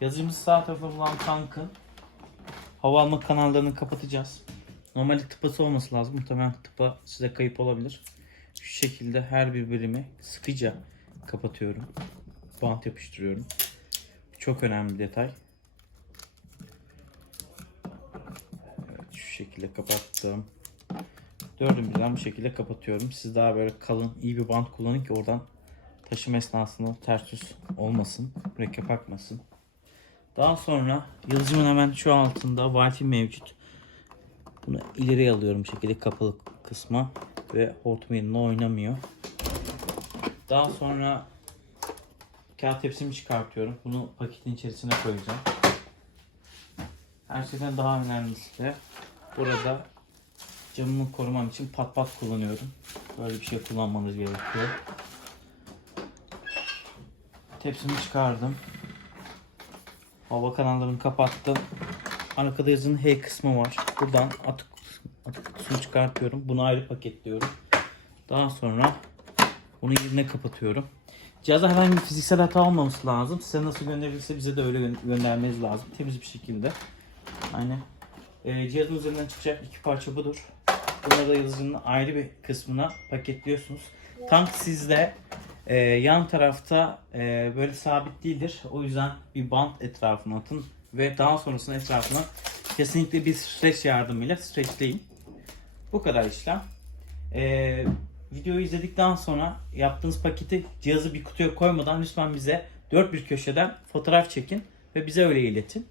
Yazıcımız sağ tarafta bulunan tankın hava alma kanallarını kapatacağız. Normalde tıpası olması lazım. Muhtemelen tıpa size kayıp olabilir. Şu şekilde her bir birimi sıkıca kapatıyorum. Bant yapıştırıyorum. Çok önemli bir detay. Evet şu şekilde kapattım. Dördün birden bu şekilde kapatıyorum. Siz daha böyle kalın iyi bir bant kullanın ki oradan taşıma esnasında ters düz olmasın. Mürekkep akmasın. Daha sonra yazıcımın hemen şu altında Wi-Fi mevcut. Bunu ileriye alıyorum şekilde kapalı kısma ve hortum oynamıyor. Daha sonra kağıt tepsimi çıkartıyorum. Bunu paketin içerisine koyacağım. Her şeyden daha önemlisi de burada camımı korumam için pat pat kullanıyorum. Böyle bir şey kullanmanız gerekiyor. Tepsimi çıkardım. Hava kanallarını kapattım. Arkada yazının H kısmı var. Buradan atık, atık kutusunu çıkartıyorum. Bunu ayrı paketliyorum. Daha sonra bunu yerine kapatıyorum. Cihaza herhangi bir fiziksel hata olmaması lazım. Size nasıl gönderilirse bize de öyle gö- göndermeniz lazım. Temiz bir şekilde. Aynen. Ee, cihazın üzerinden çıkacak iki parça budur. Bunları da yazıcının ayrı bir kısmına paketliyorsunuz. Tank sizde e, yan tarafta e, böyle sabit değildir. O yüzden bir bant etrafına atın ve daha sonrasında etrafına kesinlikle bir streç yardımıyla streçleyin. Bu kadar işlem. E, videoyu izledikten sonra yaptığınız paketi cihazı bir kutuya koymadan lütfen bize dört bir köşeden fotoğraf çekin ve bize öyle iletin.